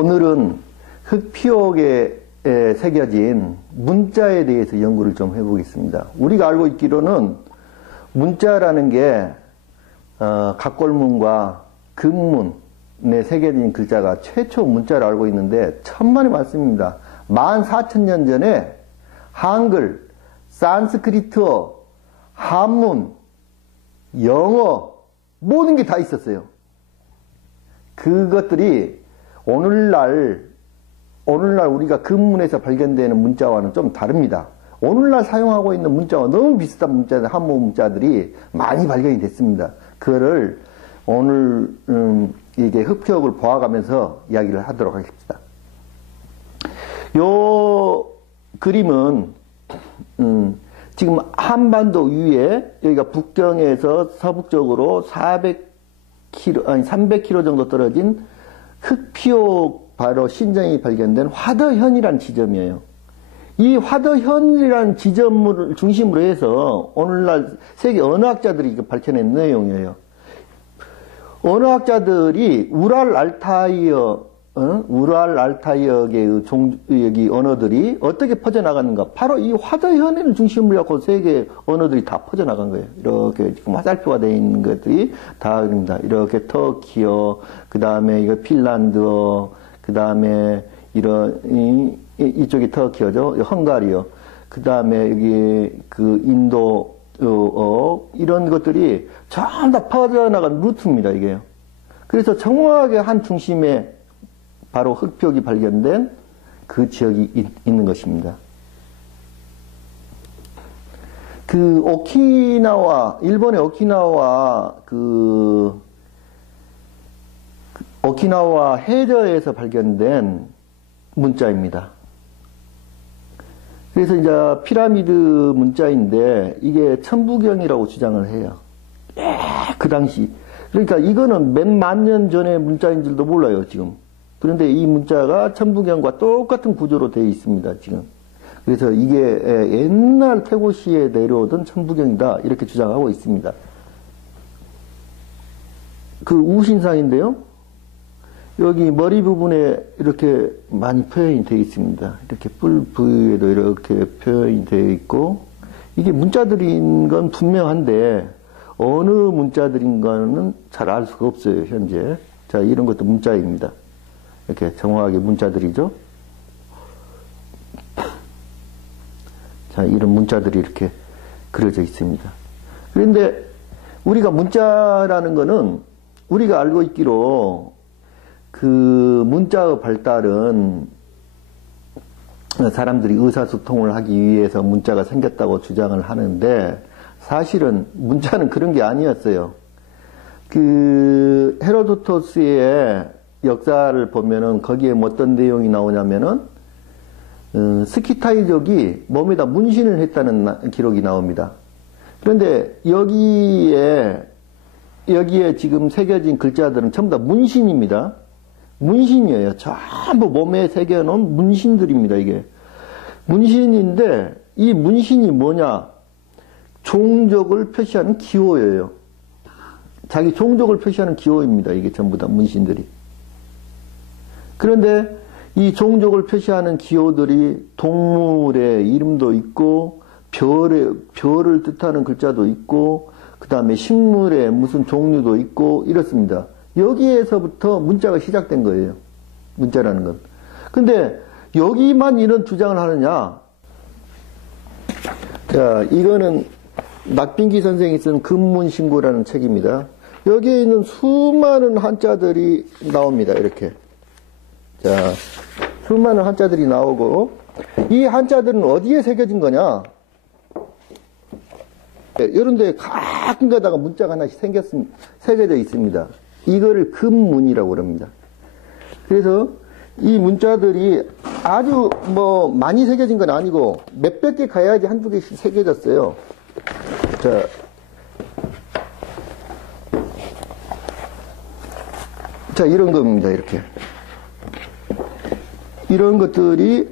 오늘은 흑피옥에 새겨진 문자에 대해서 연구를 좀 해보겠습니다. 우리가 알고 있기로는 문자라는 게 각골문과 금문에 새겨진 글자가 최초 문자를 알고 있는데 천만의 말씀입니다. 14,000년 전에 한글, 산스크리트어, 한문, 영어 모든 게 다 있었어요. 그것들이 오늘날 우리가 금문에서 발견되는 문자와는 좀 다릅니다. 오늘날 사용하고 있는 문자와 너무 비슷한 문자들, 한문 문자들이 많이 발견이 됐습니다. 그거를 오늘 이게 흑표역을 보아가면서 이야기를 하도록 하겠습니다. 요 그림은 지금 한반도 위에 여기가 북경에서 서북쪽으로 300km 정도 떨어진 흑피옥 바로 신전이 발견된 화더현이라는 지점이에요. 이 화더현이라는 지점을 중심으로 해서 오늘날 세계 언어학자들이 밝혀낸 내용이에요. 언어학자들이 우랄 알타이어의 여기 언어들이 어떻게 퍼져나갔는가? 바로 이 화더현을 중심으로 해서 세계 언어들이 다 퍼져나간 거예요. 이렇게 지금 화살표가 되어 있는 것들이 다 그럽니다. 이렇게 터키어, 그 다음에 이거 핀란드어, 그 다음에 이쪽이 터키어죠. 헝가리어. 그 다음에 여기 그 인도, 이런 것들이 전부 다 퍼져나간 루트입니다, 이게. 그래서 정확하게 한 중심에 바로 흑표역이 발견된 그 지역이 있는 것입니다. 그 일본의 오키나와 해저에서 발견된 문자입니다. 그래서 이제 피라미드 문자인데 이게 천부경이라고 주장을 해요. 그 당시. 그러니까 이거는 몇만 년 전의 문자인 줄도 몰라요, 지금. 그런데 이 문자가 천부경과 똑같은 구조로 되어 있습니다, 지금. 그래서 이게 옛날 태고시에 내려오던 천부경이다, 이렇게 주장하고 있습니다. 그 우신상인데요. 여기 머리 부분에 이렇게 많이 표현이 되어 있습니다. 이렇게 뿔 부위에도 이렇게 표현이 되어 있고, 이게 문자들인 건 분명한데, 어느 문자들인가는 잘 알 수가 없어요, 현재. 자, 이런 것도 문자입니다. 이렇게 정확하게 문자들이죠. 자, 이런 문자들이 이렇게 그려져 있습니다. 그런데 우리가 문자라는 거는 우리가 알고 있기로 그 문자의 발달은 사람들이 의사소통을 하기 위해서 문자가 생겼다고 주장을 하는데 사실은 문자는 그런 게 아니었어요. 그 헤로도토스의 역사를 보면은 거기에 어떤 내용이 나오냐면은 스키타이족이 몸에다 문신을 했다는 기록이 나옵니다. 그런데 여기에 지금 새겨진 글자들은 전부 다 문신입니다. 문신이에요. 전부 몸에 새겨놓은 문신들입니다, 이게. 문신인데, 이 문신이 뭐냐? 종족을 표시하는 기호예요. 자기 종족을 표시하는 기호입니다, 이게 전부 다 문신들이. 그런데 이 종족을 표시하는 기호들이 동물의 이름도 있고, 별을 뜻하는 글자도 있고, 그 다음에 식물의 무슨 종류도 있고, 이렇습니다. 여기에서부터 문자가 시작된 거예요. 문자라는 건. 근데 여기만 이런 주장을 하느냐? 자, 이거는 낙빈기 선생이 쓴 금문신고라는 책입니다. 여기에 있는 수많은 한자들이 나옵니다. 이렇게. 자, 수많은 한자들이 나오고, 이 한자들은 어디에 새겨진 거냐? 이런 데 가끔 가다가 문자가 하나씩 새겨져 있습니다. 이거를 금문이라고 합니다. 그래서 이 문자들이 아주 많이 새겨진 건 아니고 몇백 개 가야지 한두 개씩 새겨졌어요. 자, 이런 겁니다. 이렇게. 이런 것들이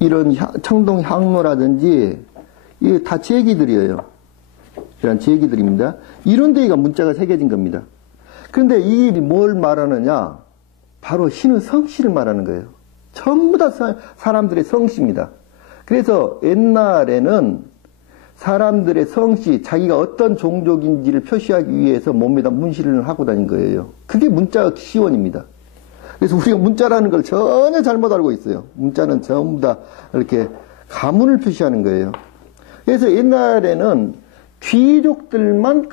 이런 청동 향로라든지 이게 다 제기들이에요. 이런 제기들입니다. 이런 데가 문자가 새겨진 겁니다. 그런데 이 뭘 말하느냐? 바로 신의 성씨를 말하는 거예요. 전부 다 사람들의 성씨입니다. 그래서 옛날에는 사람들의 성씨, 자기가 어떤 종족인지를 표시하기 위해서 몸에다 문신을 하고 다닌 거예요. 그게 문자 시원입니다. 그래서 우리가 문자라는 걸 전혀 잘못 알고 있어요. 문자는 전부 다 이렇게 가문을 표시하는 거예요. 그래서 옛날에는 귀족들만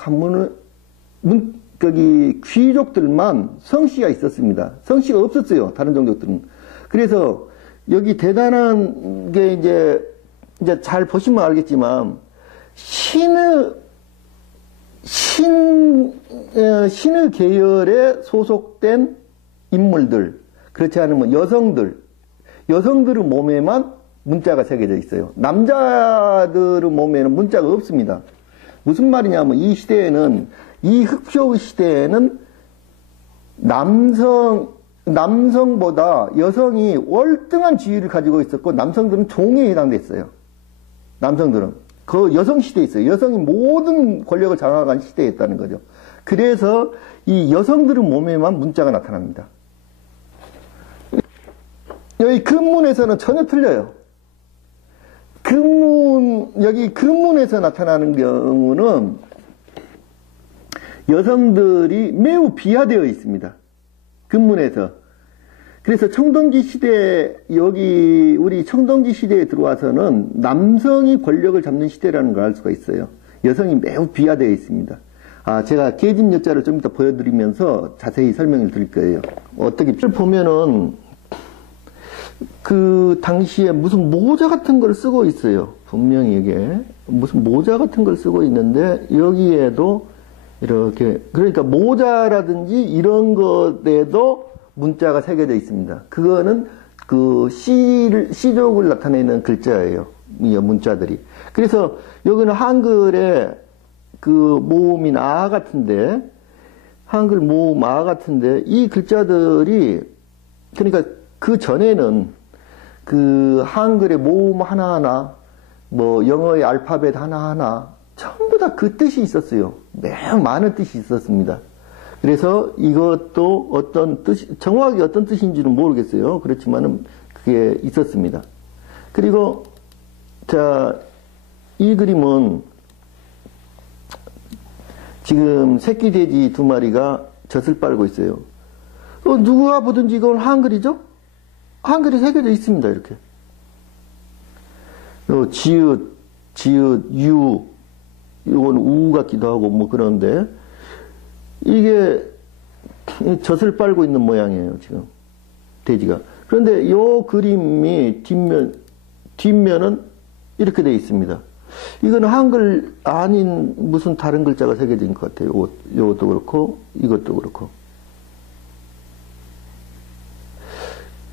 귀족들만 성씨가 있었습니다. 성씨가 없었어요. 다른 종족들은. 그래서 여기 대단한 게 이제 잘 보시면 알겠지만, 신의 계열에 소속된 인물들, 그렇지 않으면 여성들의 몸에만 문자가 새겨져 있어요. 남자들의 몸에는 문자가 없습니다. 무슨 말이냐면 이 시대에는, 이 흑표의 시대에는 남성보다 여성이 월등한 지위를 가지고 있었고, 남성들은 종에 해당됐어요. 남성들은. 그 여성 시대에 있어요. 여성이 모든 권력을 장악한 시대에 있다는 거죠. 그래서 이 여성들의 몸에만 문자가 나타납니다. 여기 금문에서는 전혀 틀려요. 여기 금문에서 나타나는 경우는 여성들이 매우 비하되어 있습니다. 금문에서. 그래서 청동기 시대, 여기 우리 청동기 시대에 들어와서는 남성이 권력을 잡는 시대라는 걸 알 수가 있어요. 여성이 매우 비하되어 있습니다. 제가 계집 여자를 좀 이따 보여드리면서 자세히 설명을 드릴 거예요. 어떻게 보면은 그 당시에 무슨 모자 같은 걸 쓰고 있어요. 분명히 이게 무슨 모자 같은 걸 쓰고 있는데, 여기에도 이렇게, 그러니까 모자라든지 이런 것에도 문자가 새겨져 있습니다. 그거는 그 시족을 나타내는 글자예요. 이 문자들이. 그래서 여기는 한글의 그 모음인 아 같은데, 한글 모음 아 같은데, 이 글자들이, 그러니까 그 전에는 그 한글의 모음 하나하나, 뭐 영어의 알파벳 하나하나, 전부 다 그 뜻이 있었어요. 매우 많은 뜻이 있었습니다. 그래서 이것도 어떤 뜻이, 정확하게 어떤 뜻인지는 모르겠어요. 그렇지만은 그게 있었습니다. 그리고, 자, 이 그림은 지금 새끼 돼지 2마리가 젖을 빨고 있어요. 누가 보든지 이건 한글이죠? 한글이 새겨져 있습니다. 이렇게. 지읒, 유, 이건 우 같기도 하고 뭐 그런데, 이게 젖을 빨고 있는 모양이에요, 지금. 돼지가. 그런데 요 그림이 뒷면은 이렇게 되어 있습니다. 이건 한글 아닌 무슨 다른 글자가 새겨진 것 같아요. 요것도 그렇고, 이것도 그렇고.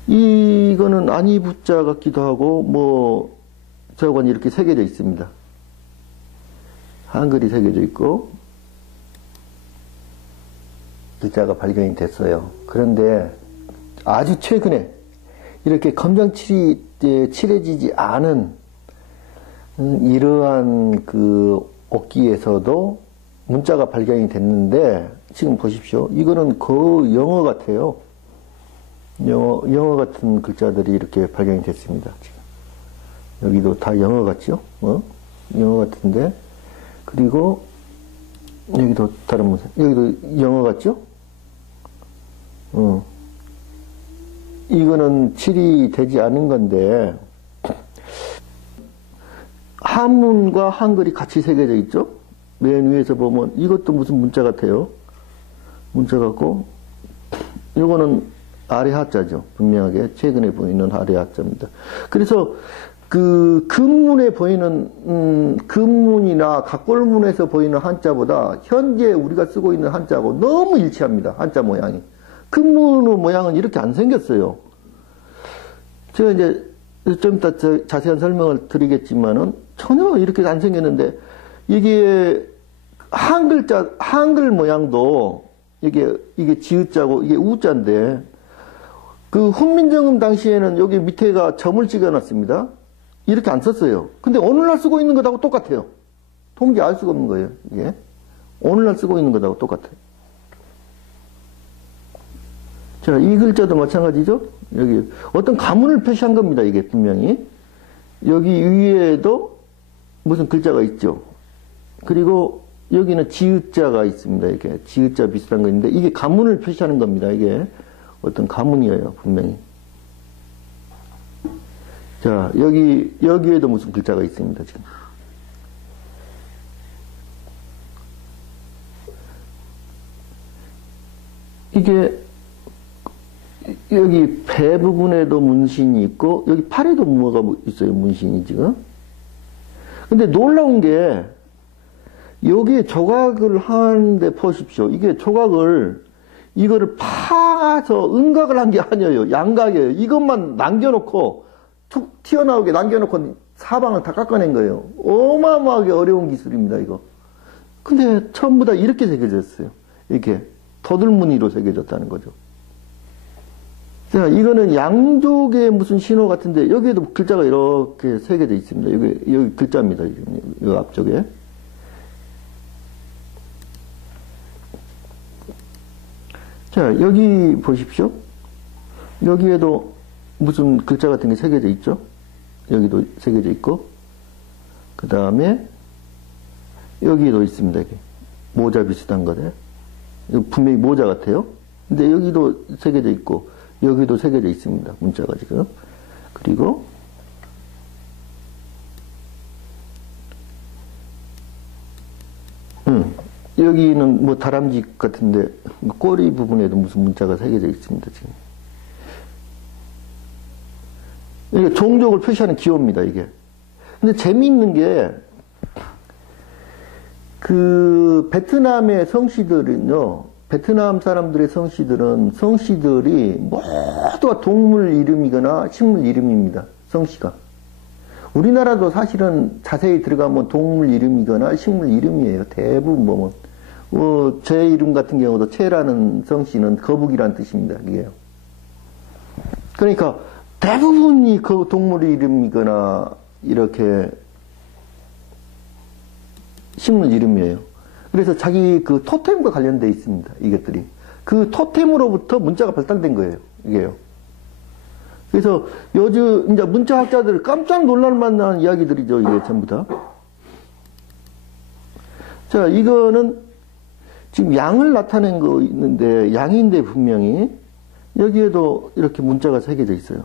이거는 아니부자 같기도 하고, 뭐, 저건 이렇게 새겨져 있습니다. 한글이 새겨져 있고, 글자가 발견이 됐어요. 그런데 아주 최근에 이렇게 칠해지지 않은 이러한 그 옥기에서도 문자가 발견이 됐는데, 지금 보십시오. 이거는 그 영어 같아요. 영어 같은 글자들이 이렇게 발견이 됐습니다. 지금. 여기도 다 영어 같죠? 영어 같은데. 그리고 여기도 다른 문자. 여기도 영어 같죠? 이거는 칠이 되지 않은 건데, 한문과 한글이 같이 새겨져 있죠? 맨 위에서 보면 이것도 무슨 문자 같아요. 문자 같고, 이거는 아래 하자죠. 분명하게 최근에 보이는 아래 하자입니다. 그래서 그 금문에 보이는 금문이나 각골문에서 보이는 한자보다 현재 우리가 쓰고 있는 한자하고 너무 일치합니다. 한자 모양이. 금문의 모양은 이렇게 안 생겼어요. 제가 이제 좀 이따 자세한 설명을 드리겠지만은 전혀 이렇게 안 생겼는데, 이게 한글 모양도 이게 지읒자고 이게 우자인데, 그 훈민정음 당시에는 여기 밑에가 점을 찍어놨습니다. 이렇게 안 썼어요. 근데 오늘날 쓰고 있는 것하고 똑같아요. 도무지 알 수가 없는 거예요, 이게. 오늘날 쓰고 있는 것하고 똑같아요. 자, 이 글자도 마찬가지죠? 여기 어떤 가문을 표시한 겁니다. 이게 분명히. 여기 위에도 무슨 글자가 있죠. 그리고 여기는 지읒자가 있습니다. 이렇게 지읒자 비슷한 거 있는데 이게 가문을 표시하는 겁니다. 이게 어떤 가문이에요. 분명히. 자, 여기에도 무슨 글자가 있습니다. 지금. 이게 여기 배 부분에도 문신이 있고 여기 팔에도 뭐가 있어요. 문신이 지금. 근데 놀라운 게 여기에 조각을 하는데 보십시오. 이게 조각을 이거를 파서 음각을 한 게 아니에요. 양각이에요. 이것만 남겨놓고 툭 튀어나오게 남겨놓고 사방을 다 깎아낸 거예요. 어마어마하게 어려운 기술입니다. 이거. 근데 전부 다 이렇게 새겨졌어요. 이렇게 더들무늬로 새겨졌다는 거죠. 자, 이거는 양족의 무슨 신호 같은데 여기에도 글자가 이렇게 새겨져 있습니다. 여기 글자입니다. 이 앞쪽에. 자, 여기 보십시오. 여기에도 무슨 글자 같은 게 새겨져 있죠? 여기도 새겨져 있고, 그 다음에 여기도 있습니다. 이게 모자 비슷한 거네. 분명히 모자 같아요. 근데 여기도 새겨져 있고, 여기도 새겨져 있습니다. 문자가 지금. 그리고 여기는 뭐 다람쥐 같은데 꼬리 부분에도 무슨 문자가 새겨져 있습니다. 지금. 이게 종족을 표시하는 기호입니다. 이게. 근데 재미있는 게 그 베트남의 성씨들은요. 베트남 사람들의 성씨들은 성씨들이 모두가 동물 이름이거나 식물 이름입니다. 성씨가. 우리나라도 사실은 자세히 들어가면 동물 이름이거나 식물 이름이에요. 대부분 보면. 제 이름 같은 경우도 채라는 성씨는 거북이란 뜻입니다. 이게요. 그러니까 대부분이 그 동물 이름이거나 이렇게 식물 이름이에요. 그래서 자기 그 토템과 관련되어 있습니다. 이것들이. 그 토템으로부터 문자가 발달된 거예요. 이게요. 그래서 요즘 이제 문자학자들 깜짝 놀랄 만한 이야기들이죠. 이게 전부 다. 자, 이거는 지금 양을 나타낸 거 있는데 양인데 분명히 여기에도 이렇게 문자가 새겨져 있어요.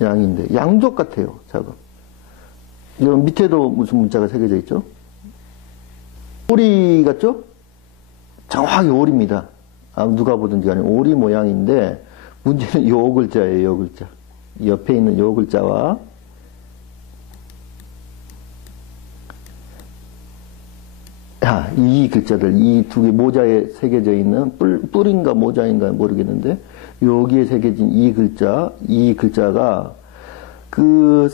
양인데 양족 같아요. 작은. 여 밑에도 무슨 문자가 새겨져 있죠? 오리 같죠? 정확히 오리입니다. 누가 보든지 간에 오리 모양인데 문제는 요 글자예요. 요 글자. 옆에 있는 요 글자와 이 글자들, 이 두 개 모자에 새겨져 있는 뿔인가 모자인가 모르겠는데 여기에 새겨진 이 글자가 그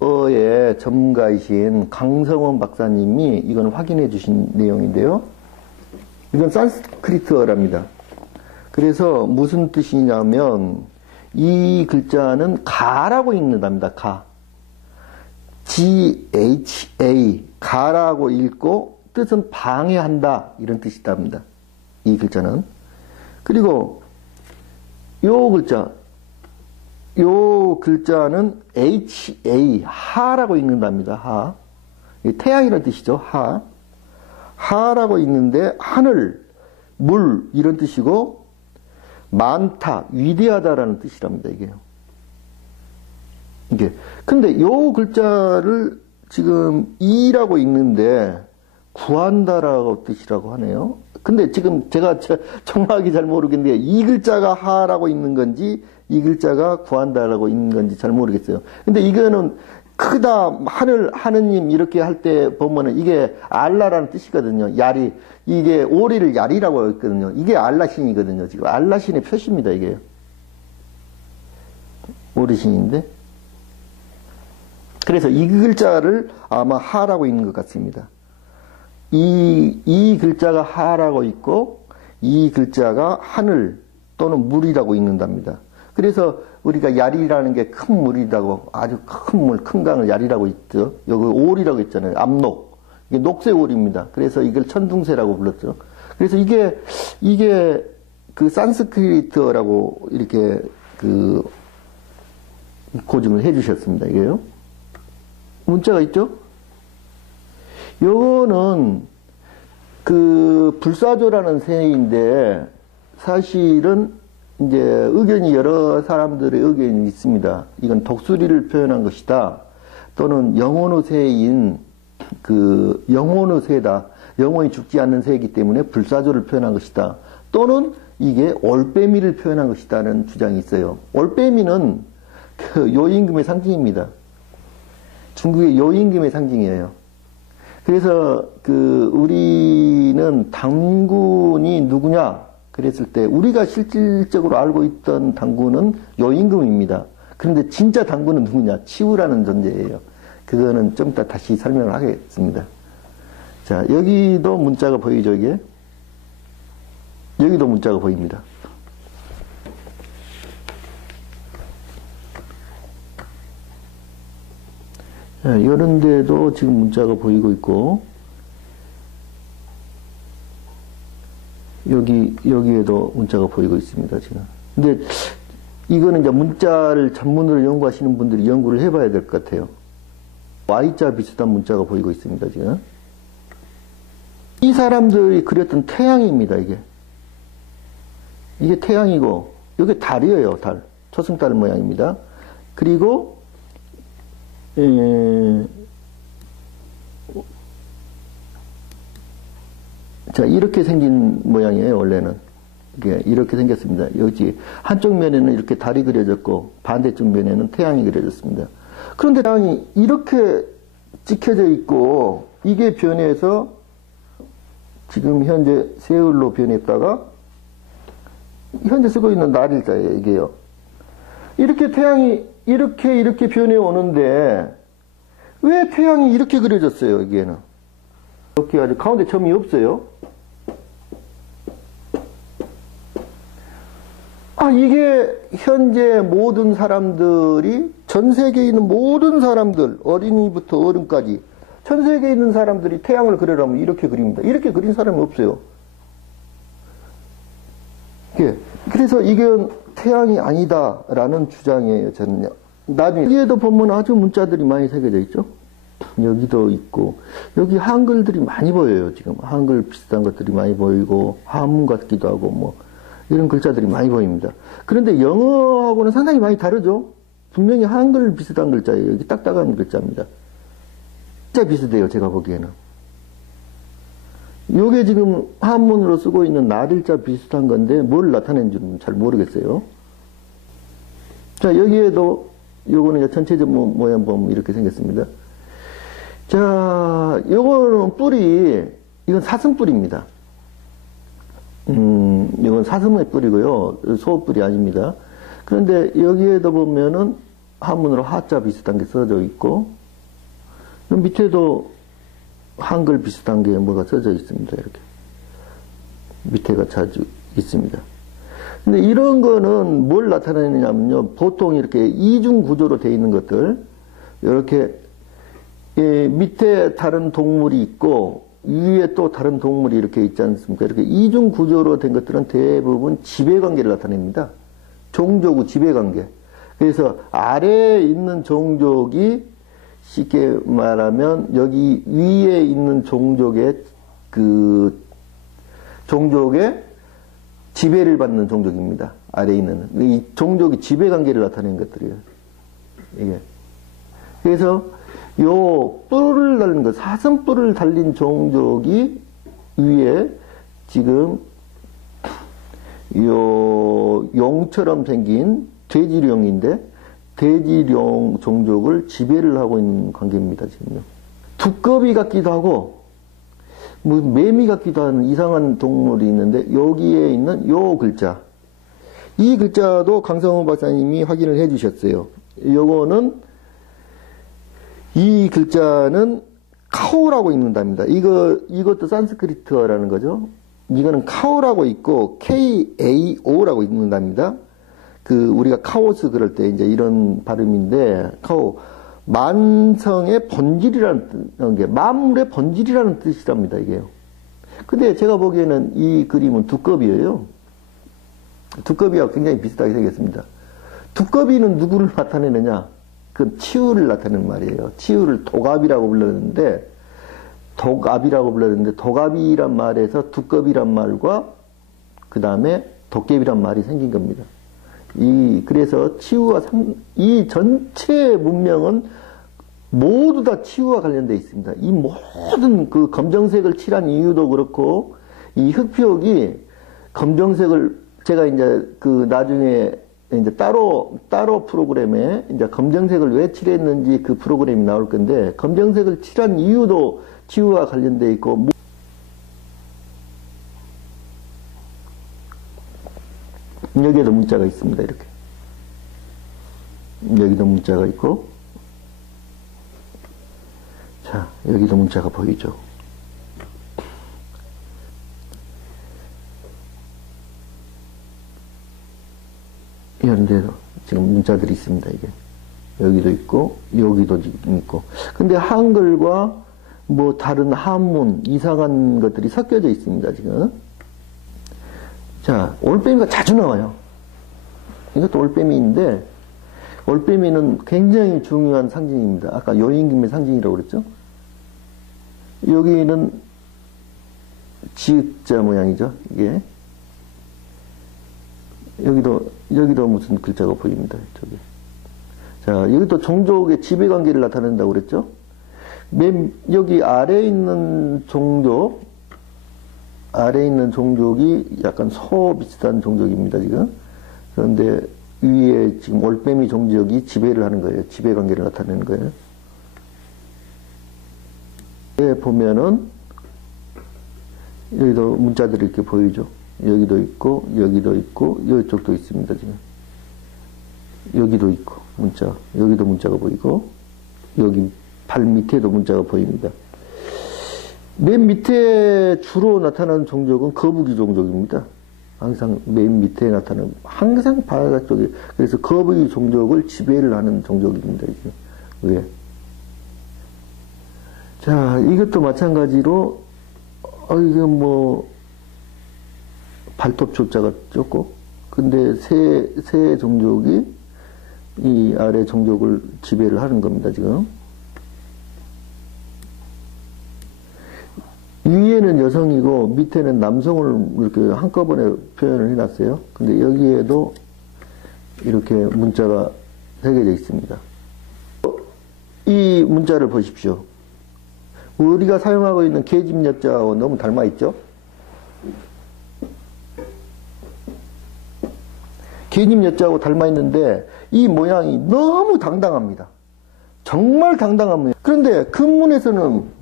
산스크리트어의 전문가이신 강성원 박사님이 이건 확인해 주신 내용인데요. 이건 산스크리트어랍니다. 그래서 무슨 뜻이냐면 이 글자는 가라고 읽는답니다. 가. G-H-A 가라고 읽고 뜻은 방해한다 이런 뜻이답니다. 이 글자는. 그리고 요 글자는 H-A 하라고 읽는답니다. 하. 태양이라는 뜻이죠. 하. 하라고 읽는데 하늘, 물 이런 뜻이고 많다, 위대하다라는 뜻이랍니다. 이게. 근데 요 글자를 지금 이라고 읽는데 구한다라고 뜻이라고 하네요. 근데 지금 제가 정확하게 잘 모르겠는데 이 글자가 하라고 읽는 건지 이 글자가 구한다라고 읽는 건지 잘 모르겠어요. 근데 이거는 크다, 하느님 이렇게 할 때 보면은 이게 알라라는 뜻이거든요. 야리. 이게 오리를 야리라고 했거든요. 이게 알라신이거든요. 지금 알라신의 표시입니다. 이게. 오리신인데. 그래서 이 글자를 아마 하라고 읽는 것 같습니다. 이 글자가 하라고 있고 이 글자가 하늘 또는 물이라고 읽는답니다. 그래서 우리가 야리라는 게 큰 물이라고 아주 큰 물, 큰 강을 야리라고 있죠. 여기 오리라고 있잖아요. 압록. 이게 녹색 오리입니다. 그래서 이걸 천둥새라고 불렀죠. 그래서 이게 그 산스크리트어라고 이렇게 그 고증을 해 주셨습니다. 이게요. 문자가 있죠? 요거는 그 불사조라는 새인데 사실은 이제 의견이 여러 사람들의 의견이 있습니다. 이건 독수리를 표현한 것이다. 또는 영혼의 새인 그 영혼의 새다. 영혼이 죽지 않는 새이기 때문에 불사조를 표현한 것이다. 또는 이게 올빼미를 표현한 것이다는 주장이 있어요. 올빼미는 그 요임금의 상징입니다. 중국의 요임금의 상징이에요. 그래서 그 우리는 당군이 누구냐 그랬을 때 우리가 실질적으로 알고 있던 당군은 요임금입니다. 그런데 진짜 당군은 누구냐? 치우라는 존재예요. 그거는 좀 이따 다시 설명을 하겠습니다. 자, 여기도 문자가 보이죠, 이게? 여기도 문자가 보입니다. 자, 이런 데도 지금 문자가 보이고 있고, 여기에도 문자가 보이고 있습니다, 지금. 근데 이거는 이제 문자를 전문으로 연구하시는 분들이 연구를 해봐야 될 것 같아요. Y자 비슷한 문자가 보이고 있습니다, 지금. 이 사람들이 그렸던 태양입니다, 이게. 이게 태양이고, 여기 달이에요, 달. 초승달 모양입니다. 그리고, 자, 이렇게 생긴 모양이에요, 원래는. 이게 이렇게 생겼습니다. 여기, 한쪽 면에는 이렇게 달이 그려졌고, 반대쪽 면에는 태양이 그려졌습니다. 그런데 태양이 이렇게 찍혀져 있고, 이게 변해서 지금 현재 세월로 변했다가 현재 쓰고 있는 날일자예요, 이게요. 이렇게 태양이 이렇게 변해 오는데 왜 태양이 이렇게 그려졌어요, 여기에는? 이렇게 아주 가운데 점이 없어요. 아, 이게 현재 모든 사람들이 전 세계에 있는 모든 사람들, 어린이부터 어른까지 전 세계에 있는 사람들이 태양을 그리려면 이렇게 그립니다. 이렇게 그린 사람이 없어요. 예. 그래서 이건 태양이 아니다라는 주장이에요, 저는요. 나중에 여기에도 보면 아주 문자들이 많이 새겨져 있죠. 여기도 있고 여기 한글들이 많이 보여요. 지금 한글 비슷한 것들이 많이 보이고 한문 같기도 하고 뭐 이런 글자들이 많이 보입니다. 그런데 영어하고는 상당히 많이 다르죠. 분명히 한글 비슷한 글자예요. 여기 딱딱한 글자입니다. 진짜 비슷해요, 제가 보기에는. 요게 지금 한문으로 쓰고 있는 날일자 비슷한 건데 뭘 나타내는지는 잘 모르겠어요. 자, 여기에도 요거는 전체적 모양 보면 이렇게 생겼습니다. 자, 요거는 뿔이, 이건 사슴뿔입니다. 이건 사슴의 뿔이고요. 소뿔이 아닙니다. 그런데 여기에도 보면은 한문으로 하자 비슷한 게 써져 있고, 밑에도 한글 비슷한 게 뭐가 써져 있습니다. 이렇게. 밑에가 자주 있습니다. 근데 이런 거는 뭘 나타내느냐면요. 보통 이렇게 이중 구조로 되어 있는 것들, 이렇게, 밑에 다른 동물이 있고, 위에 또 다른 동물이 이렇게 있지 않습니까? 이렇게 이중 구조로 된 것들은 대부분 지배관계를 나타냅니다. 종족의 지배관계. 그래서 아래에 있는 종족이 쉽게 말하면 여기 위에 있는 종족의 지배를 받는 종족입니다. 아래에 있는. 이 종족이 지배관계를 나타내는 것들이에요. 이게. 그래서 요 뿔을 달린 것, 사슴뿔을 달린 종족이 위에 지금 요 용처럼 생긴 돼지룡인데 돼지룡 종족을 지배를 하고 있는 관계입니다, 지금요. 두꺼비 같기도 하고, 뭐 매미 같기도 하는 이상한 동물이 있는데, 여기에 있는 요 글자. 이 글자도 강성호 박사님이 확인을 해 주셨어요. 요거는, 이 글자는 카오라고 읽는답니다. 이것도 산스크리트어라는 거죠. 이거는 카오라고 읽고, KAO라고 읽는답니다. 우리가 카오스 그럴 때 이제 이런 발음인데, 카오. 만성의 본질이라는 게, 만물의 본질이라는 뜻이랍니다, 이게요. 근데 제가 보기에는 이 그림은 두꺼비예요. 두꺼비하고 굉장히 비슷하게 생겼습니다. 두꺼비는 누구를 나타내느냐? 그건 치우를 나타내는 말이에요. 치우를 독압이라고 불렀는데, 독압이란 말에서 두꺼비란 말과 그 다음에 도깨비란 말이 생긴 겁니다. 그래서 치우와 이 전체 문명은 모두 다 치우와 관련되어 있습니다. 이 모든 그 검정색을 칠한 이유도 그렇고, 이 흑표역이 검정색을 제가 이제 그 나중에 이제 따로 프로그램에 이제 검정색을 왜 칠했는지 그 프로그램이 나올 건데, 검정색을 칠한 이유도 치유와 관련되어 있고, 여기에도 문자가 있습니다. 이렇게 여기도 문자가 있고, 자 여기도 문자가 보이죠. 이런 데도 지금 문자들이 있습니다. 이게 여기도 있고 여기도 지금 있고, 근데 한글과 뭐 다른 한문 이상한 것들이 섞여져 있습니다. 지금. 자, 올빼미가 자주 나와요. 이것도 올빼미인데, 올빼미는 굉장히 중요한 상징입니다. 아까 요임금의 상징이라고 그랬죠? 여기는 지읒자 모양이죠, 이게. 여기도 무슨 글자가 보입니다, 저기. 자, 여기도 종족의 지배관계를 나타낸다고 그랬죠? 여기 아래에 있는 종족이 약간 소 비슷한 종족입니다, 지금. 그런데 위에 지금 올빼미 종족이 지배를 하는 거예요. 지배 관계를 나타내는 거예요. 여기 보면은, 여기도 문자들이 이렇게 보이죠. 여기도 있고, 여기도 있고, 이쪽도 있습니다, 지금. 여기도 있고, 문자. 여기도 문자가 보이고, 여기 발 밑에도 문자가 보입니다. 맨 밑에 주로 나타나는 종족은 거북이 종족입니다. 항상 맨 밑에 나타나는, 항상 바다 쪽에. 그래서 거북이 종족을 지배를 하는 종족입니다. 이게. 자, 이것도 마찬가지로, 이게 뭐, 발톱 조자가 좁고, 근데 새 종족이 이 아래 종족을 지배를 하는 겁니다, 지금. 위에는 여성이고 밑에는 남성을 이렇게 한꺼번에 표현을 해놨어요. 근데 여기에도 이렇게 문자가 새겨져 있습니다. 이 문자를 보십시오. 우리가 사용하고 있는 계집여자하고 너무 닮아있죠? 계집여자하고 닮아있는데 이 모양이 너무 당당합니다. 정말 당당한 모양. 그런데 근문에서는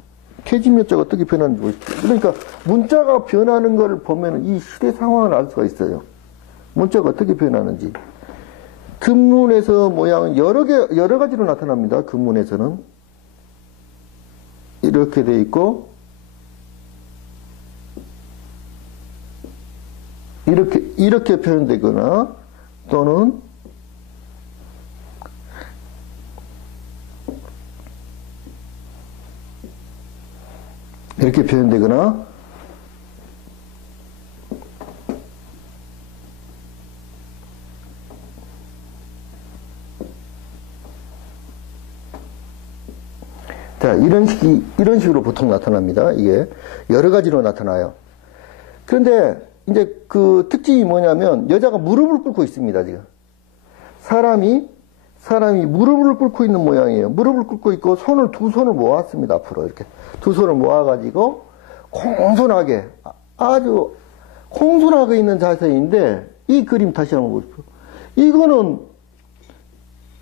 계집여자가 어떻게 변하는지 보십시오. 그러니까 문자가 변하는 걸 보면 이 시대 상황을 알 수가 있어요. 문자가 어떻게 변하는지. 근문에서 모양은 여러 가지로 나타납니다. 근문에서는. 이렇게 돼 있고, 이렇게 표현되거나, 또는 이렇게 표현되거나, 자, 이런 식으로 보통 나타납니다. 이게 여러 가지로 나타나요. 그런데 이제 그 특징이 뭐냐면 여자가 무릎을 꿇고 있습니다, 지금. 사람이 무릎을 꿇고 있는 모양이에요. 무릎을 꿇고 있고 두 손을 모았습니다. 앞으로 이렇게 두 손을 모아가지고 공손하게, 아주 공손하게 있는 자세인데, 이 그림 다시 한번 보십시오. 이거는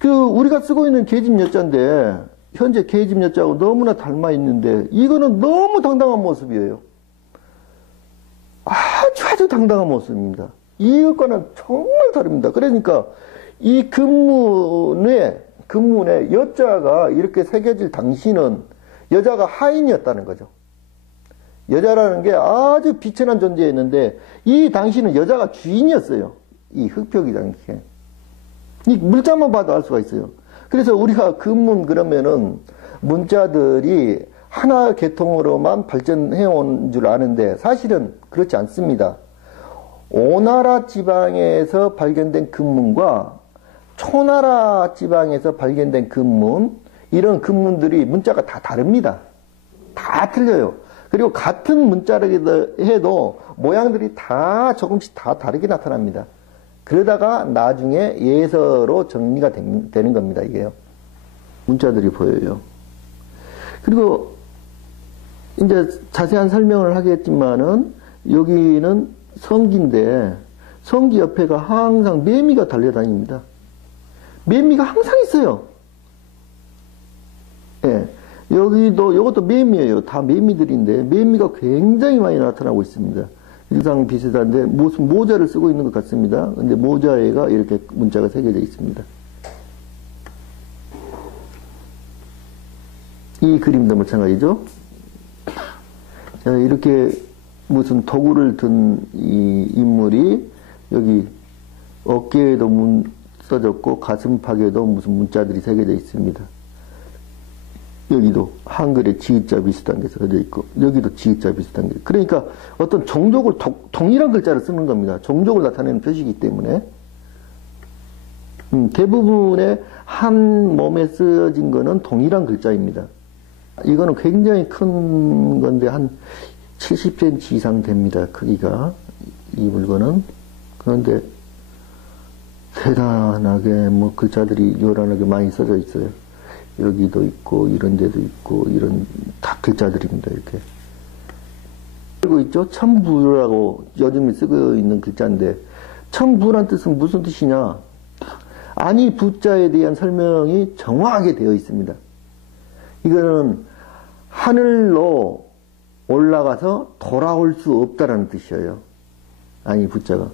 우리가 쓰고 있는 계집여자인데, 현재 계집여자하고 너무나 닮아 있는데, 이거는 너무 당당한 모습이에요. 아주 당당한 모습입니다. 이것과는 정말 다릅니다. 그러니까 이 근문에 여자가 이렇게 새겨질 당시는 여자가 하인이었다는 거죠. 여자라는 게 아주 비천한 존재였는데 이 당시는 여자가 주인이었어요. 이 흑표기 당시에. 이 물자만 봐도 알 수가 있어요. 그래서 우리가 근문 그러면은 문자들이 하나 계통으로만 발전해 온 줄 아는데 사실은 그렇지 않습니다. 오나라 지방에서 발견된 금문과 초나라 지방에서 발견된 금문, 이런 금문들이 문자가 다 다릅니다. 다 틀려요. 그리고 같은 문자를 해도 모양들이 다 조금씩 다 다르게 나타납니다. 그러다가 나중에 예서로 정리가 되는 겁니다, 이게요. 문자들이 보여요. 그리고 이제 자세한 설명을 하겠지만은 여기는 성기인데 성기 옆에가 항상 매미가 달려다닙니다. 매미가 항상 있어요. 예. 여기도, 이것도 매미예요. 다 매미들인데, 매미가 굉장히 많이 나타나고 있습니다. 일상 비슷한데, 무슨 모자를 쓰고 있는 것 같습니다. 근데 모자에가 이렇게 문자가 새겨져 있습니다. 이 그림도 마찬가지죠. 자, 이렇게 무슨 도구를 든 이 인물이 여기 어깨에도 써졌고, 가슴팍에도 무슨 문자들이 새겨져 있습니다. 여기도 한글에 지읒자 비슷한 게 써져 있고, 여기도 지읒자 비슷한 게. 그러니까 어떤 종족을 동일한 글자를 쓰는 겁니다. 종족을 나타내는 표시이기 때문에. 대부분의 한 몸에 쓰여진 거는 동일한 글자입니다. 이거는 굉장히 큰 건데, 한 70cm 이상 됩니다. 크기가. 이 물건은. 그런데 대단하게 뭐 글자들이 요란하게 많이 써져 있어요. 여기도 있고 이런 데도 있고 이런 다 글자들입니다. 이렇게 쓰고 있죠. 천부라고 요즘에 쓰고 있는 글자인데, 천부란 뜻은 무슨 뜻이냐? 아니 부자에 대한 설명이 정확하게 되어 있습니다. 이거는 하늘로 올라가서 돌아올 수 없다라는 뜻이에요. 아니 부자가.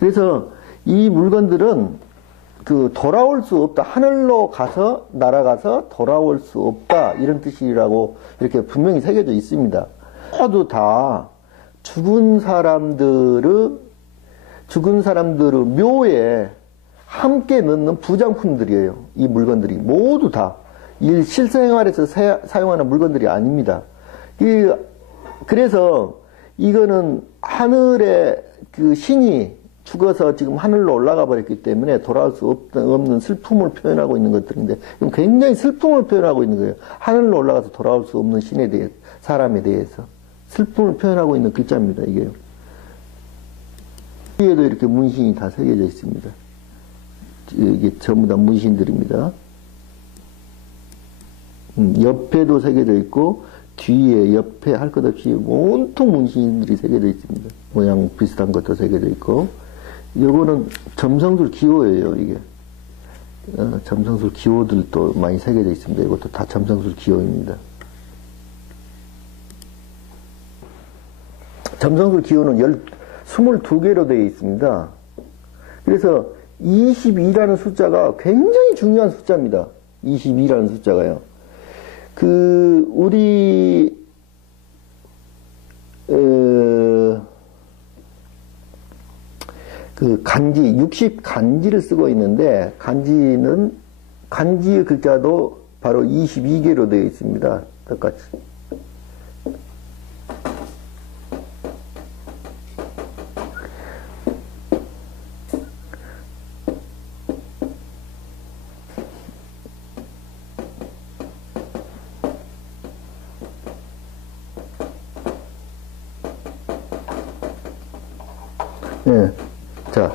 그래서 이 물건들은 돌아올 수 없다. 하늘로 가서, 날아가서 돌아올 수 없다. 이런 뜻이라고 이렇게 분명히 새겨져 있습니다. 모두 다 죽은 사람들의 묘에 함께 넣는 부장품들이에요. 이 물건들이. 모두 다. 실생활에서 사용하는 물건들이 아닙니다. 그래서 이거는 하늘의 신이 죽어서 지금 하늘로 올라가 버렸기 때문에 돌아올 수 없는 슬픔을 표현하고 있는 것들인데, 굉장히 슬픔을 표현하고 있는 거예요. 하늘로 올라가서 돌아올 수 없는 신에 대해, 사람에 대해서. 슬픔을 표현하고 있는 글자입니다, 이게요. 뒤에도 이렇게 문신이 다 새겨져 있습니다. 이게 전부 다 문신들입니다. 옆에도 새겨져 있고, 뒤에, 옆에 할 것 없이 온통 문신들이 새겨져 있습니다. 모양 비슷한 것도 새겨져 있고, 요거는 점성술 기호예요, 이게. 점성술 기호들도 많이 새겨져 있습니다. 이것도 다 점성술 기호입니다. 점성술 기호는 22개로 되어 있습니다. 그래서 22라는 숫자가 굉장히 중요한 숫자입니다. 22라는 숫자가요. 우리, 간지, 60간지를 쓰고 있는데, 간지의 글자도 바로 22개로 되어 있습니다. 똑같이. 네. 자,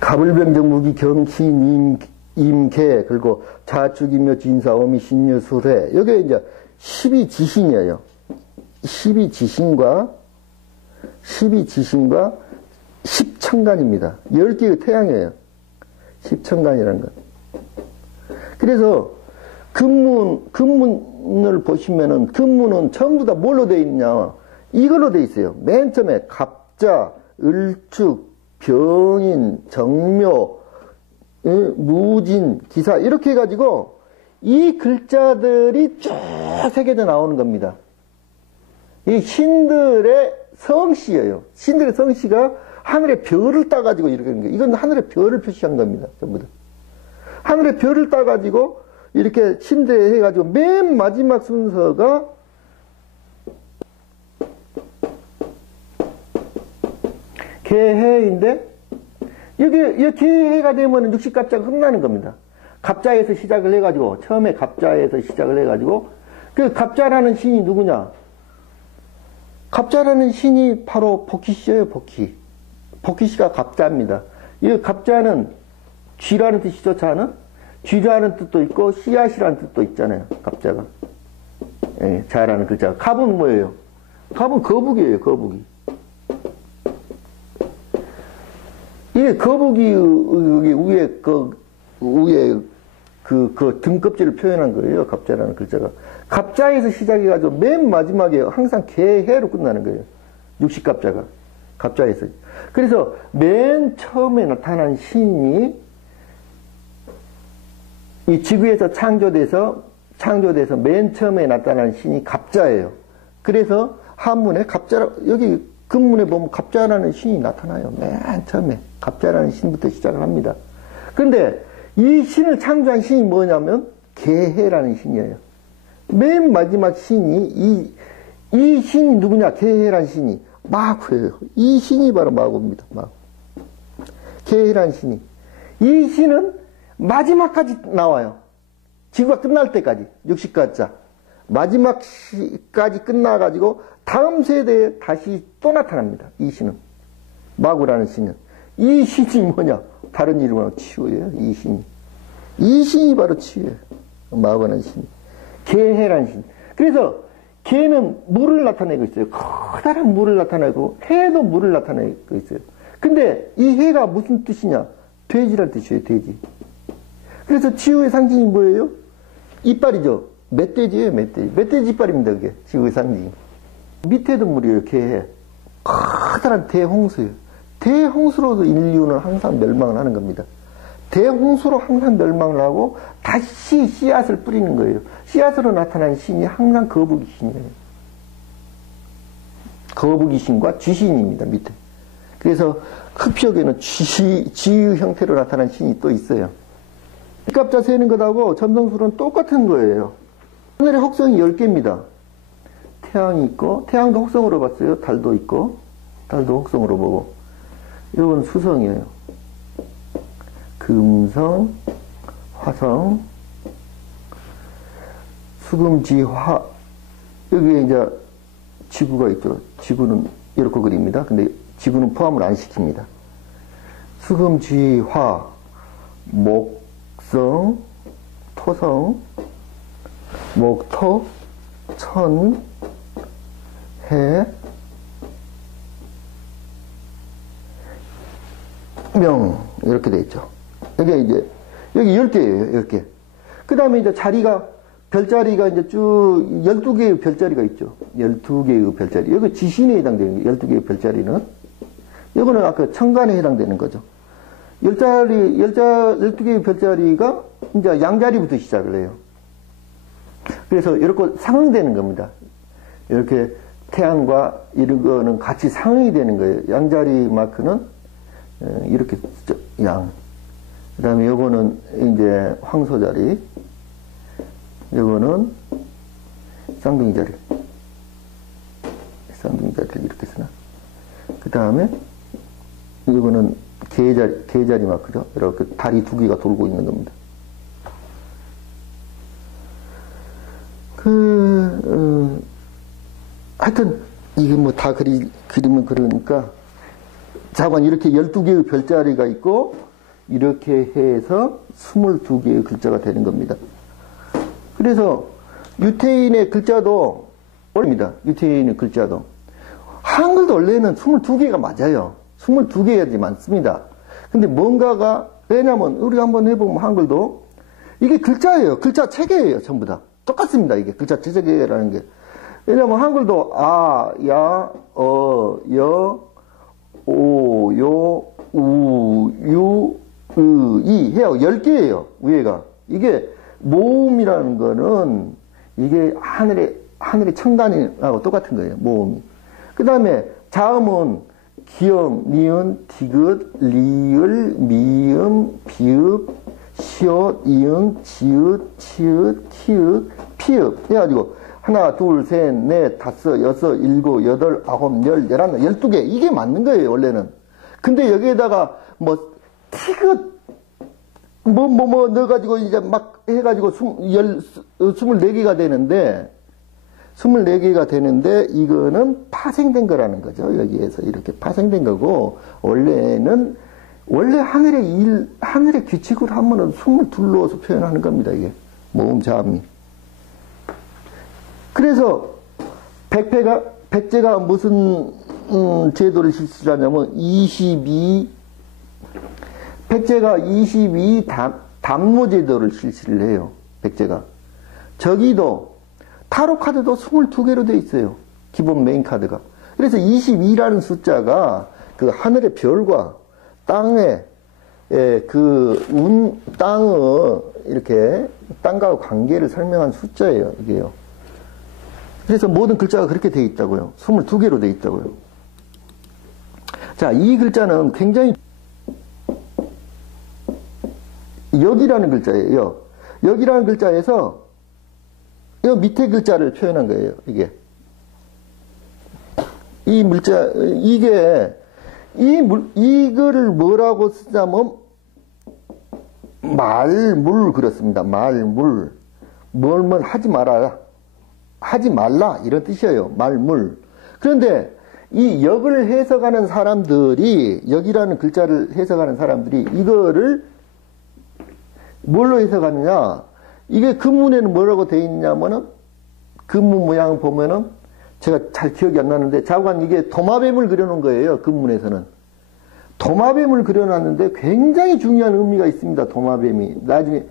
가불병정 무기 경신 임계, 그리고 자축이며 진사오미 신유술회. 여기에 이제 12지신이에요. 12지신과 10천간입니다. 10개의 태양이에요. 10천간이라는 것. 그래서 금문을 보시면은, 금문은 전부 다 뭘로 되어 있냐? 이걸로 되어 있어요. 맨 처음에 갑자, 을축, 병인, 정묘, 무진, 기사, 이렇게 해가지고 이 글자들이 쭉 새겨져 나오는 겁니다. 이 신들의 성씨예요. 신들의 성씨가 하늘의 별을 따가지고 이렇게 하는 거예요. 이건 하늘의 별을 표시한 겁니다. 전부 다. 하늘의 별을 따가지고 이렇게 신대 해가지고 맨 마지막 순서가 개해인데, 여기 개해가 되면 육식갑자가 끝나는 겁니다. 갑자에서 시작을 해가지고, 처음에 갑자에서 시작을 해가지고, 그 갑자라는 신이 누구냐? 갑자라는 신이 바로 복희씨예요, 복희. 복희씨가 갑자입니다. 이 갑자는 쥐라는 뜻이죠, 자는? 쥐라는 뜻도 있고, 씨앗이라는 뜻도 있잖아요, 갑자가. 예, 자라는 글자가. 갑은 뭐예요? 갑은 거북이에요, 거북이. 이 거북이 위에 그 등껍질을 표현한 거예요, 갑자라는 글자가. 갑자에서 시작해가지고 맨 마지막에 항상 개해로 끝나는 거예요. 육식갑자가. 갑자에서. 그래서 맨 처음에 나타난 신이 이 지구에서 창조돼서 맨 처음에 나타난 신이 갑자예요. 그래서 한문에 여기 근문에 보면 갑자라는 신이 나타나요. 맨 처음에. 갑자라는 신부터 시작을 합니다. 그런데 이 신을 창조한 신이 뭐냐면 개해라는 신이에요. 맨 마지막 신이 이 신이 누구냐? 개해라는 신이 마구예요. 이 신이 바로 마구입니다. 마구. 개해라는 신이. 이 신은 마지막까지 나와요. 지구가 끝날 때까지. 육식가자. 마지막까지 끝나가지고 다음 세대에 다시 또 나타납니다. 이 신은. 마구라는 신은. 이 신이 뭐냐? 다른 이름으로 치유예요. 이 신이. 이 신이 바로 치유예요. 마구라는 신. 개해라는 신. 그래서 개는 물을 나타내고 있어요. 커다란 물을 나타내고 해도 물을 나타내고 있어요. 근데 이 해가 무슨 뜻이냐? 돼지란 뜻이에요. 돼지. 그래서 치유의 상징이 뭐예요? 이빨이죠. 멧돼지예요. 멧돼지. 멧돼지 이빨입니다. 그게 치유의 상징이. 밑에도 물이에요. 개해. 커다란 대홍수예요. 대홍수로도 인류는 항상 멸망을 하는 겁니다. 대홍수로 항상 멸망을 하고 다시 씨앗을 뿌리는 거예요. 씨앗으로 나타난 신이 항상 거북이 신이에요. 거북이 신과 쥐신입니다. 밑에. 그래서 흡표계는 쥐의 형태로 나타난 신이 또 있어요. 육갑자 세는 것하고 점성술은 똑같은 거예요. 하늘의 혹성이 10개입니다. 태양이 있고, 태양도 혹성으로 봤어요. 달도 있고, 달도 혹성으로 보고. 이건 수성이에요. 금성, 화성, 수금지화. 여기에 이제 지구가 있죠. 지구는 이렇게 그립니다. 근데 지구는 포함을 안 시킵니다. 수금지화, 목성, 토성, 목토, 천, 해, 명, 이렇게 되어 있죠. 여기 이제, 여기 10개예요, 10개. 그 다음에 이제 별자리가 이제 쭉 12개의 별자리가 있죠. 12개의 별자리. 여기 지신에 해당되는 거예요, 12개의 별자리는. 이거는 아까 천간에 해당되는 거죠. 12개의 별자리가 이제 양자리부터 시작을 해요. 그래서 이렇게 상응되는 겁니다. 이렇게 태양과 이런 거는 같이 상응이 되는 거예요. 양자리 마크는 이렇게 쓰죠. 양. 그 다음에 요거는 이제 황소자리. 요거는 쌍둥이자리. 쌍둥이자리를 이렇게 쓰나. 그 다음에 요거는 개자리 마크죠. 이렇게 다리 2개가 돌고 있는 겁니다. 하여튼, 이게 뭐 다 그리면 그러니까, 자관 이렇게 12개의 별자리가 있고, 이렇게 해서 22개의 글자가 되는 겁니다. 그래서, 유태인의 글자도, 어렵니다. 유태인의 글자도. 한글도 원래는 22개가 맞아요. 22개야지 많습니다. 근데 뭔가가, 왜냐면, 우리가 한번 해보면 한글도, 이게 글자예요. 글자 체계예요. 전부 다. 똑같습니다. 이게 글자 체계라는 게. 왜냐면 한글도 아, 야, 여, 오, 요, 우, 유, 이 해요. 10개예요. 위에가. 이게 모음이라는 거는 이게 하늘의 천간하고 똑같은 거예요. 모음이. 그 다음에 자음은 기역, 니은, 디귿, 리을, 미음, 비읍, 시옷, 이응, 지읒, 치읒, 키읔, 피읍 해가지고 하나, 둘, 셋, 넷, 다섯, 여섯, 일곱, 여덟, 아홉, 열, 11, 12개 이게 맞는 거예요. 원래는. 근데 여기에다가 뭐 티귿 뭐 넣어가지고 이제 막 해가지고 24개가 되는데 24개가 되는데 이거는 파생된 거라는 거죠. 여기에서 이렇게 파생된 거고 원래 하늘의 규칙으로 하면은 22로서 표현하는 겁니다. 이게 모음 자음이. 그래서 백제가 무슨 제도를 실시하냐면 백제가 22 담모 제도를 실시를 해요. 백제가. 저기도 타로 카드도 22개로 되어 있어요. 기본 메인 카드가. 그래서 22라는 숫자가 그 하늘의 별과 땅의 땅의 이렇게 땅과 관계를 설명한 숫자예요. 이게요. 그래서 모든 글자가 그렇게 되어 있다고요. 22개로 되어 있다고요. 자, 이 글자는 굉장히 여기라는 글자예요. 여기라는 글자에서 이 밑에 글자를 표현한 거예요. 이게 이 물자 이거를 뭐라고 쓰자면 말물 그렇습니다. 말물 뭘 하지 말라 이런 뜻이에요. 말물. 그런데 이 역을 해석하는 사람들이 역이라는 글자를 해석하는 사람들이 이거를 뭘로 해석하느냐? 이게 근문에는 뭐라고 되어 있냐면은 근문 모양을 보면은 제가 잘 기억이 안 나는데 자관 이게 도마뱀을 그려놓은 거예요. 근문에서는 도마뱀을 그려놨는데 굉장히 중요한 의미가 있습니다. 도마뱀이 나중에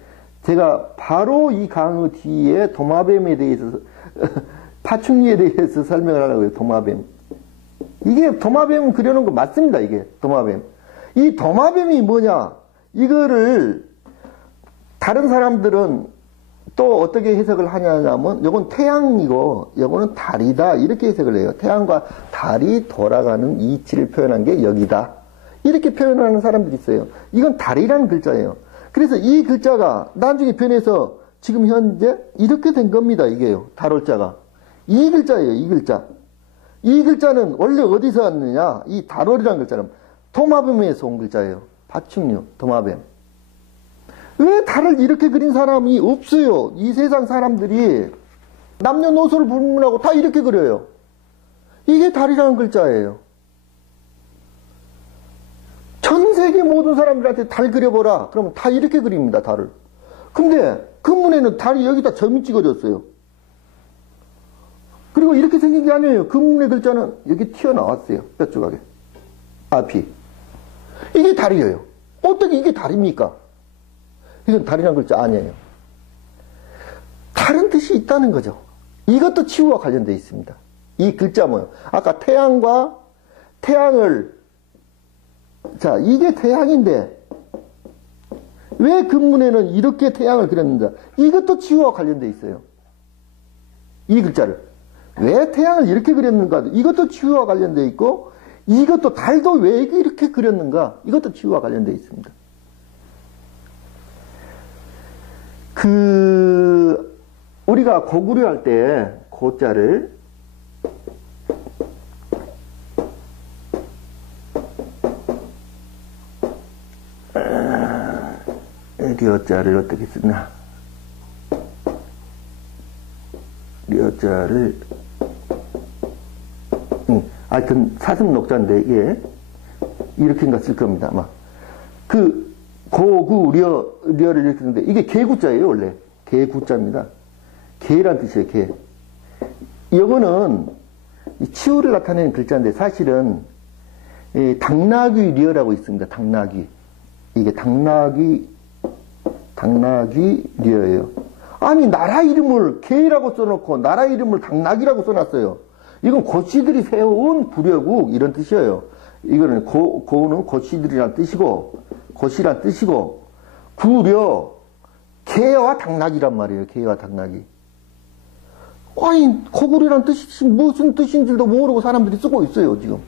제가 바로 이 강의 뒤에 도마뱀에 대해서 파충류에 대해서 설명을 하려고 해요. 도마뱀. 이게 도마뱀을 그려놓은 거 맞습니다. 이게 도마뱀. 이 도마뱀이 뭐냐? 이거를 다른 사람들은 또 어떻게 해석을 하냐면 이건 태양이고 이거는 달이다 이렇게 해석을 해요. 태양과 달이 돌아가는 이치를 표현한 게 여기다 이렇게 표현하는 사람들이 있어요. 이건 달이라는 글자예요. 그래서 이 글자가 나중에 변해서 지금 현재 이렇게 된 겁니다. 이게요. 달월자가 이 글자예요. 이 글자. 이 글자는 원래 어디서 왔느냐? 이 달월이라는 글자는 도마뱀에서 온 글자예요. 파충류 도마뱀. 왜 달을 이렇게 그린 사람이 없어요? 이 세상 사람들이 남녀노소를 불문하고 다 이렇게 그려요. 이게 달이라는 글자예요. 전 세계 모든 사람들한테 달 그려보라. 그러면 다 이렇게 그립니다. 달을. 근데 근문에는 달이 여기다 점이 찍어졌어요. 그리고 이렇게 생긴 게 아니에요. 근문의 글자는 여기 튀어나왔어요. 뾰족하게. 앞이. 이게 달이에요. 어떻게 이게 달입니까? 이건 달이라는 글자 아니에요. 다른 뜻이 있다는 거죠. 이것도 치유와 관련되어 있습니다. 이 글자 뭐예요? 아까 태양을 자 이게 태양인데 왜 근문에는 이렇게 태양을 그렸는가? 이것도 치유와 관련되어 있어요. 이 글자를 왜 태양을 이렇게 그렸는가? 이것도 치유와 관련되어 있고 이것도 달도 왜 이렇게 그렸는가? 이것도 치유와 관련되어 있습니다. 우리가 고구려할 때 고자를 려자를 어떻게 쓰나? 려자를 하여튼 사슴 녹자인데 이게 이렇게인가 쓸 겁니다. 아마 고구려를 이렇게 쓰는데 이게 개구자예요. 원래 개구자입니다. 개란 뜻이에요. 개. 이거는 치유를 나타내는 글자인데 사실은 당나귀 려라고 있습니다. 당나귀. 이게 당나귀 려예요. 아니 나라 이름을 개라고 써놓고 나라 이름을 당나귀라고 써놨어요. 이건 고씨들이 세운 부려국 이런 뜻이에요. 이거는 고는 고씨들이란 뜻이고 고씨란 뜻이고 구려 개와 당나귀란 말이에요. 개와 당나귀. 아니 고구려란 뜻이 무슨 뜻인지도 모르고 사람들이 쓰고 있어요. 지금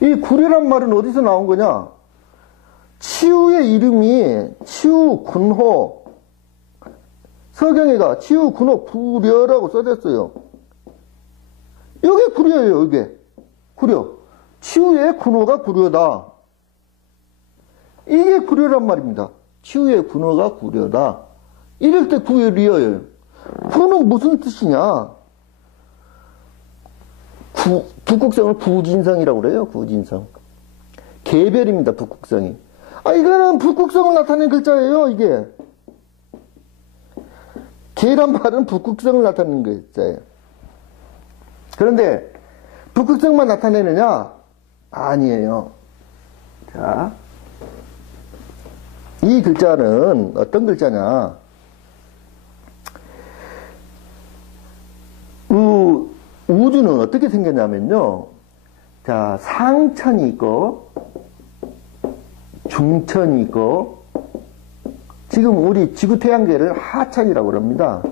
이 구려란 말은 어디서 나온 거냐? 치유의 이름이 치유군호 서경에가 치유군호 구려라고 써졌어요. 이게 구려예요. 이게 구려. 치유의 군호가 구려다. 이게 구려란 말입니다. 치유의 군어가 구려다. 이럴 때 구려요. 구는 무슨 뜻이냐? 북극성을 구진성이라고 그래요. 구진성. 개별입니다. 북극성이. 이거는 북극성을 나타내는 글자예요. 이게. 개란 말은 북극성을 나타내는 글자예요. 그런데 북극성만 나타내느냐? 아니에요. 자, 이 글자는 어떤 글자냐? 우주는 어떻게 생겼냐면요. 자, 상천이 있고, 중천이 있고, 지금 우리 지구태양계를 하천이라고 그럽니다.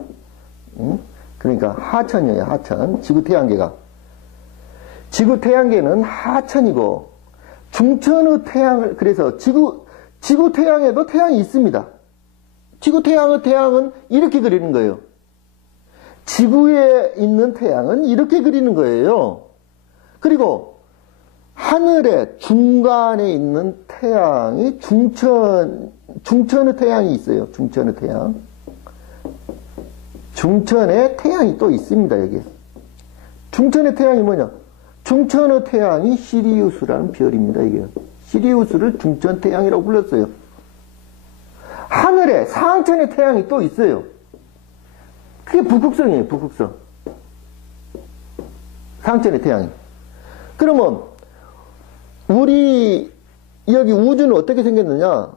그러니까 하천이에요, 하천. 지구태양계가. 지구태양계는 하천이고, 중천의 태양을, 그래서 지구태양에도 태양이 있습니다. 지구태양의 태양은 이렇게 그리는 거예요. 지구에 있는 태양은 이렇게 그리는 거예요. 그리고 하늘의 중간에 있는 태양이 중천의 태양이 있어요. 중천의 태양. 중천에 태양이 또 있습니다, 여기. 중천의 태양이 뭐냐? 중천의 태양이 시리우스라는 별입니다, 이게. 시리우스를 중천 태양이라고 불렀어요. 하늘에 상천의 태양이 또 있어요. 그게 북극성이에요, 북극성. 상천의 태양이. 그러면, 우리, 여기 우주는 어떻게 생겼느냐?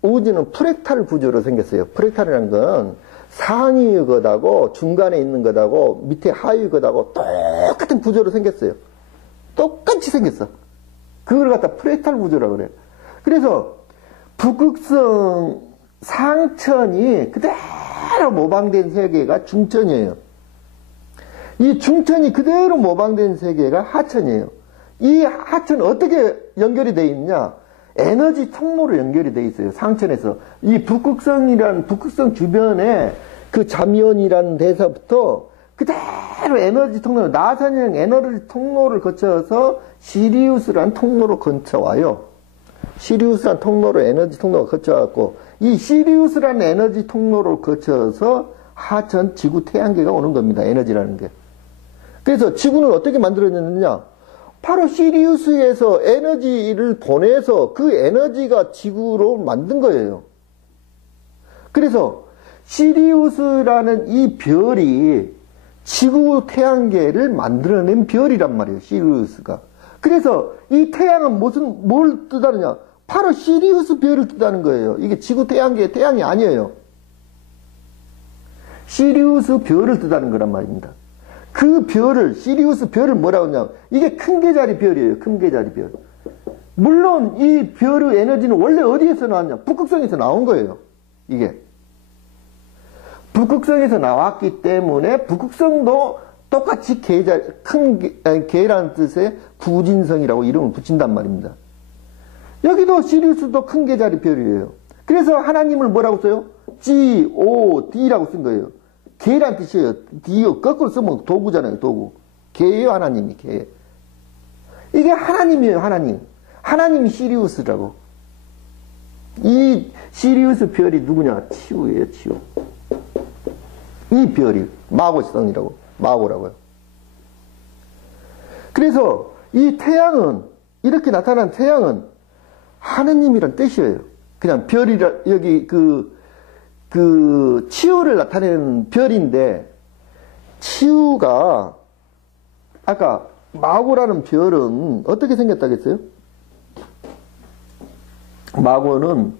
우주는 프랙탈 구조로 생겼어요. 프랙탈이라는 건 상위 것하고 중간에 있는 것하고 밑에 하위 것하고 똑같은 구조로 생겼어요. 똑같이 생겼어. 그걸 갖다 프랙탈 구조라고 그래요. 그래서, 북극성 상천이 그대로 모방된 세계가 중천이에요. 이 중천이 그대로 모방된 세계가 하천이에요. 이 하천은 어떻게 연결이 되어 있느냐? 에너지 통로로 연결이 되어 있어요. 상천에서. 이 북극성 주변에 그 잠연이라는 데서부터 그대로 에너지 통로, 나선형 에너지 통로를 거쳐서 시리우스라는 통로로 거쳐와요. 시리우스라는 통로로 에너지 통로가 거쳐왔고, 이 시리우스라는 에너지 통로를 거쳐서 하천 지구 태양계가 오는 겁니다. 에너지라는 게. 그래서 지구는 어떻게 만들어졌느냐? 바로 시리우스에서 에너지를 보내서 그 에너지가 지구로 만든 거예요. 그래서 시리우스라는 이 별이 지구 태양계를 만들어낸 별이란 말이에요. 시리우스가. 그래서 이 태양은 뭘 뜻하느냐? 바로 시리우스 별을 뜻하는 거예요. 이게 지구 태양계의 태양이 아니에요. 시리우스 별을 뜻하는 거란 말입니다. 그 별을, 시리우스 별을 뭐라고 하냐면, 이게 큰 계자리 별이에요. 큰 계자리 별. 물론 이 별의 에너지는 원래 어디에서 나왔냐? 북극성에서 나온 거예요. 이게. 북극성에서 나왔기 때문에 북극성도 똑같이 개라는 뜻의 구진성이라고 이름을 붙인단 말입니다. 여기도 시리우스도 큰 계자리 별이에요. 그래서 하나님을 뭐라고 써요? God라고 쓴 거예요. 개란 뜻이에요. D 거꾸로 쓰면 도구잖아요. 도구. 개예요, 하나님이. 개. 이게 하나님이에요. 하나님. 하나님이 시리우스라고. 이 시리우스 별이 누구냐? 치우예요. 치우. 이 별이 마고성이라고. 마고라고요. 그래서 이 태양은, 이렇게 나타난 태양은 하느님이란 뜻이에요. 그냥 별이라, 여기 치유를 나타내는 별인데, 치유가, 아까 마고라는 별은 어떻게 생겼다겠어요? 마고는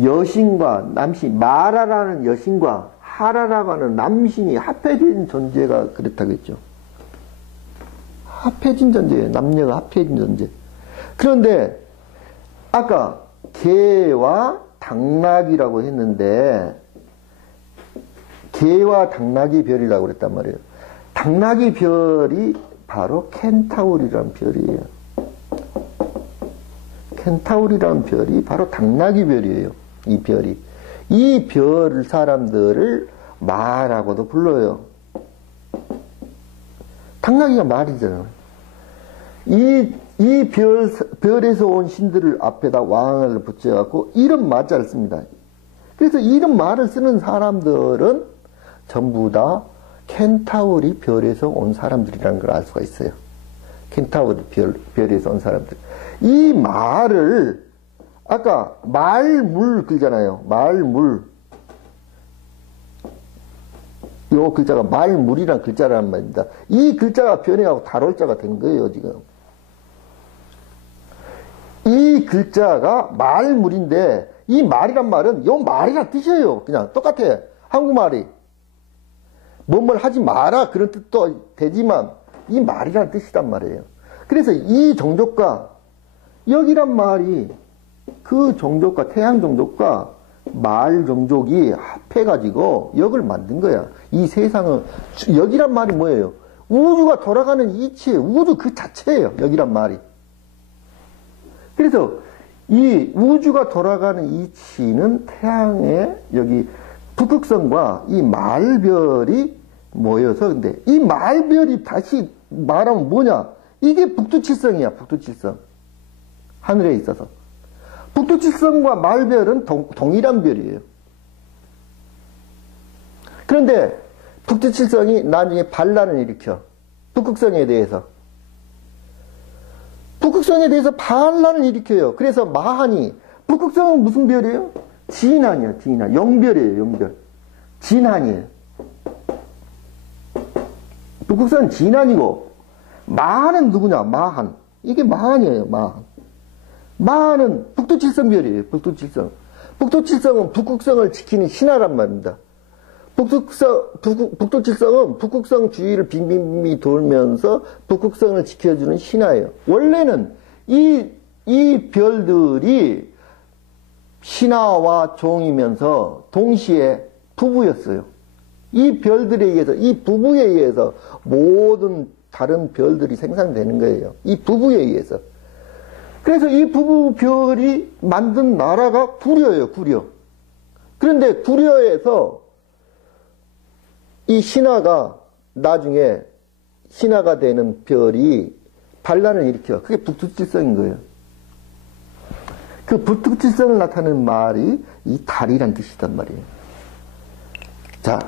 여신과 남신, 마라라는 여신과 하라라고 하는 남신이 합해진 존재가 그렇다겠죠. 합해진 존재예요. 남녀가 합해진 존재. 그런데 아까 개와 당나귀라고 했는데, 개와 당나귀 별이라고 그랬단 말이에요. 당나귀 별이 바로 켄타우리라는 별이에요. 켄타우리라는 별이 바로 당나귀 별이에요. 이 별이. 이 별 사람들을 마라고도 불러요. 당나귀가 말이잖아요. 이 이 별에서 온 신들을 앞에다 왕을 붙여갖고 이름 마자를 씁니다. 그래서 이름 말을 쓰는 사람들은 전부 다 켄타우리 별에서 온 사람들이라는 걸 알 수가 있어요. 켄타우리 별에서 온 사람들. 이 말을 아까 말물 글잖아요. 말물. 요 글자가 말물이란 글자라는 말입니다. 이 글자가 변해가고 달월자가 된 거예요, 지금. 이 글자가 말물인데, 이 말이란 말은 요 말이란 뜻이에요. 그냥 똑같아. 한국말이. 뭐뭘 하지 마라 그런 뜻도 되지만 이 말이란 뜻이란 말이에요. 그래서 이 종족과 여기란 말이 그 종족과 태양 종족과 말 종족이 합해가지고 역을 만든 거야. 이 세상은 역이란 말이 뭐예요? 우주가 돌아가는 이치, 우주 그 자체예요. 역이란 말이. 그래서 이 우주가 돌아가는 이치는 태양의 여기 북극성과 이 말별이 모여서 근데 이 말별이 다시 말하면 뭐냐? 이게 북두칠성이야. 북두칠성. 하늘에 있어서. 북두칠성과 말별은 동일한 별이에요. 그런데 북두칠성이 나중에 반란을 일으켜. 북극성에 대해서. 북극성에 대해서 반란을 일으켜요. 그래서 마한이, 북극성은 무슨 별이에요? 진한이요, 진한. 영별이에요, 영별. 진한이에요. 북극성은 진한이고, 마한은 누구냐? 마한. 이게 마한이에요, 마한. 마한은 북두칠성별이에요, 북두칠성. 북두칠성은 북극성을 지키는 신하란 말입니다. 북두칠성은 북극성 주위를 빙빙 돌면서 북극성을 지켜주는 신하예요. 원래는 이 별들이 신하와 종이면서 동시에 부부였어요. 이 별들에 의해서, 이 부부에 의해서 모든 다른 별들이 생산되는 거예요. 이 부부에 의해서. 그래서 이 부부 별이 만든 나라가 구려예요, 구려. 그런데 구려에서 이 신하가 나중에 신하가 되는 별이 반란을 일으켜. 그게 북두칠성인 거예요. 그 북두칠성을 나타내는 말이 이 달이란 뜻이단 말이에요. 자,